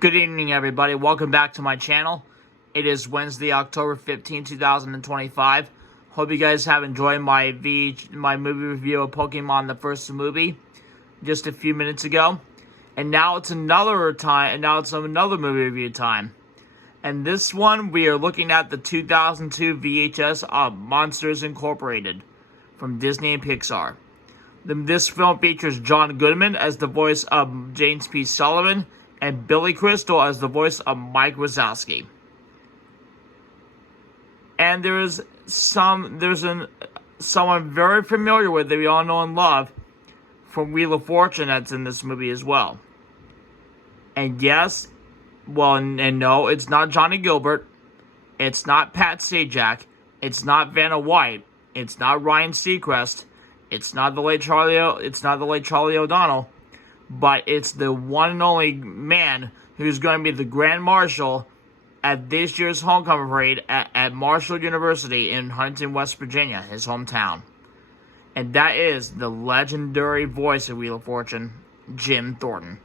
Good evening, everybody. Welcome back to my channel. It is Wednesday, October 15, 2025. Hope you guys have enjoyed my movie review of Pokemon the first movie just a few minutes ago. And now it's another movie review time. And this one, we are looking at the 2002 VHS of Monsters Incorporated from Disney and Pixar. This film features John Goodman as the voice of James P. Sullivan and Billy Crystal as the voice of Mike Wazowski. And someone very familiar with that we all know and love from Wheel of Fortune that's in this movie as well. And yes, no, it's not Johnny Gilbert, it's not Pat Sajak, it's not Vanna White, it's not Ryan Seacrest, it's not the late Charlie O'Donnell. But it's the one and only man who's going to be the Grand Marshal at this year's homecoming parade at Marshall University in Huntington, West Virginia, his hometown. And that is the legendary voice of Wheel of Fortune, Jim Thornton.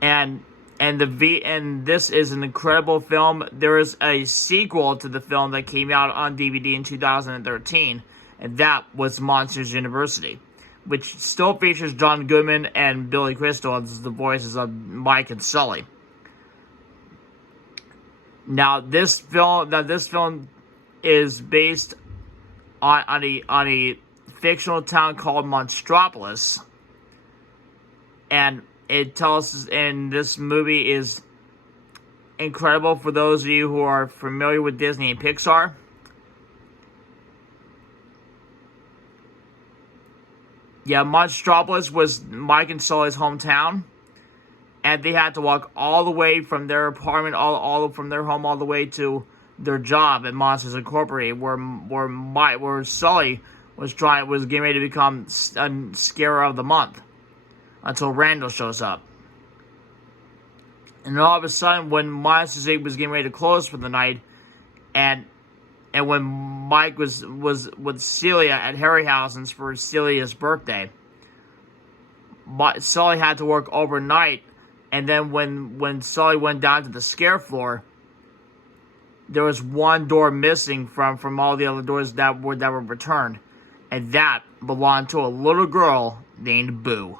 And this is an incredible film. There is a sequel to the film that came out on DVD in 2013, and that was Monsters University, which still features John Goodman and Billy Crystal as the voices of Mike and Sully. Now, this film is based on a fictional town called Monstropolis, and it tells us, and this movie is incredible for those of you who are familiar with Disney and Pixar. Yeah, Monstropolis was Mike and Sully's hometown, and they had to walk all the way from their apartment, all from their home, all the way to their job at Monsters Incorporated, where Sully was getting ready to become Scarer of the Month, until Randall shows up. And all of a sudden, when Monsters Inc. was getting ready to close for the night, and when Mike was with Celia at Harryhausen's for Celia's birthday, Sully had to work overnight. And then when Sully went down to the scare floor, there was one door missing from all the other doors that were returned, and that belonged to a little girl named Boo.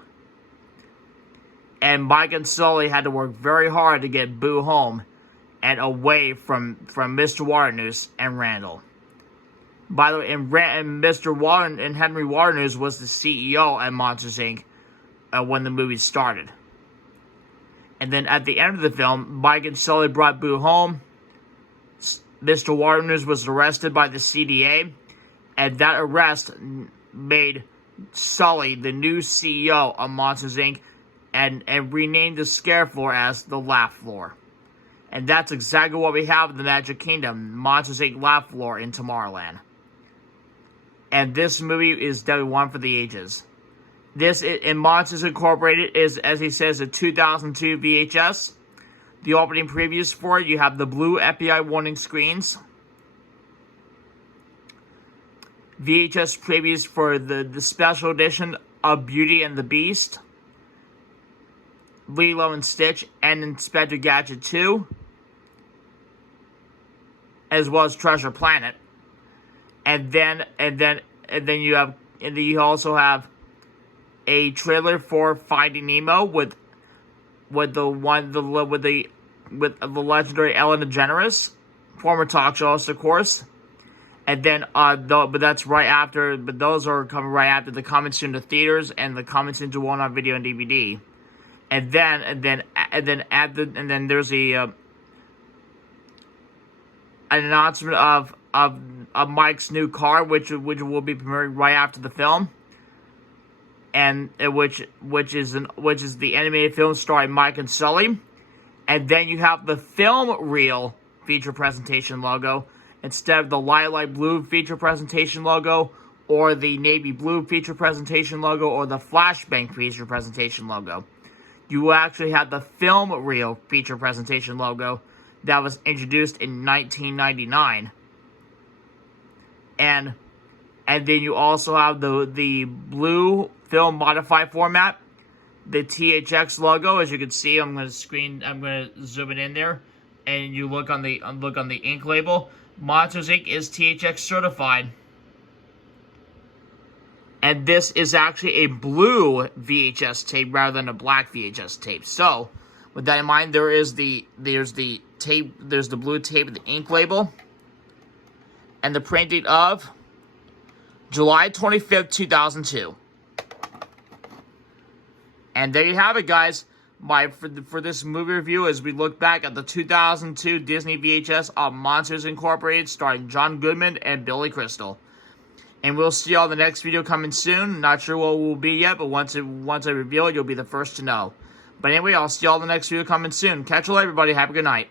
And Mike and Sully had to work very hard to get Boo home and away from Mr. Waternoose and Randall. By the way, and Henry Waternoose was the CEO at Monsters Inc. When the movie started. And then at the end of the film, Mike and Sully brought Boo home. Mr. Waternoose was arrested by the CDA, and that arrest made Sully the new CEO of Monsters Inc. and renamed the scare floor as the Laugh Floor. And that's exactly what we have in the Magic Kingdom, Monsters Inc. Laugh Floor in Tomorrowland. And this movie is definitely one for the ages. This, in Monsters Incorporated, is, as he says, a 2002 VHS. The opening previews for it, you have the blue FBI warning screens. VHS previews for the special edition of Beauty and the Beast, Lilo and Stitch, and Inspector Gadget 2, as well as Treasure Planet. And then you also have a trailer for Finding Nemo with the legendary Ellen DeGeneres, former talk show host, of course. And then but that's right after. But those are coming right after the coming soon to theaters and the coming soon to one on video and DVD. And then there's an announcement of Mike's new car, which will be premiering right after the film, and which is the animated film starring Mike and Sully. And then you have the film reel feature presentation logo instead of the lilac blue feature presentation logo, or the navy blue feature presentation logo, or the flashbang feature presentation logo. You will actually have the film reel feature presentation logo that was introduced in 1999. And then you also have the blue film modified format the THX logo. As you can see, I'm going to zoom it in there, and you look on the ink label. Monsters Inc. is THX certified. And this is actually a blue VHS tape rather than a black VHS tape. So, with that in mind, there's the tape, there's the blue tape and the ink label. And the print date of July 25th, 2002. And there you have it, guys. For this movie review, as we look back at the 2002 Disney VHS of Monsters Incorporated, starring John Goodman and Billy Crystal. And we'll see y'all in the next video coming soon. Not sure what it will be yet, but once I reveal it, you'll be the first to know. But anyway, I'll see y'all in the next video coming soon. Catch you later, everybody. Have a good night.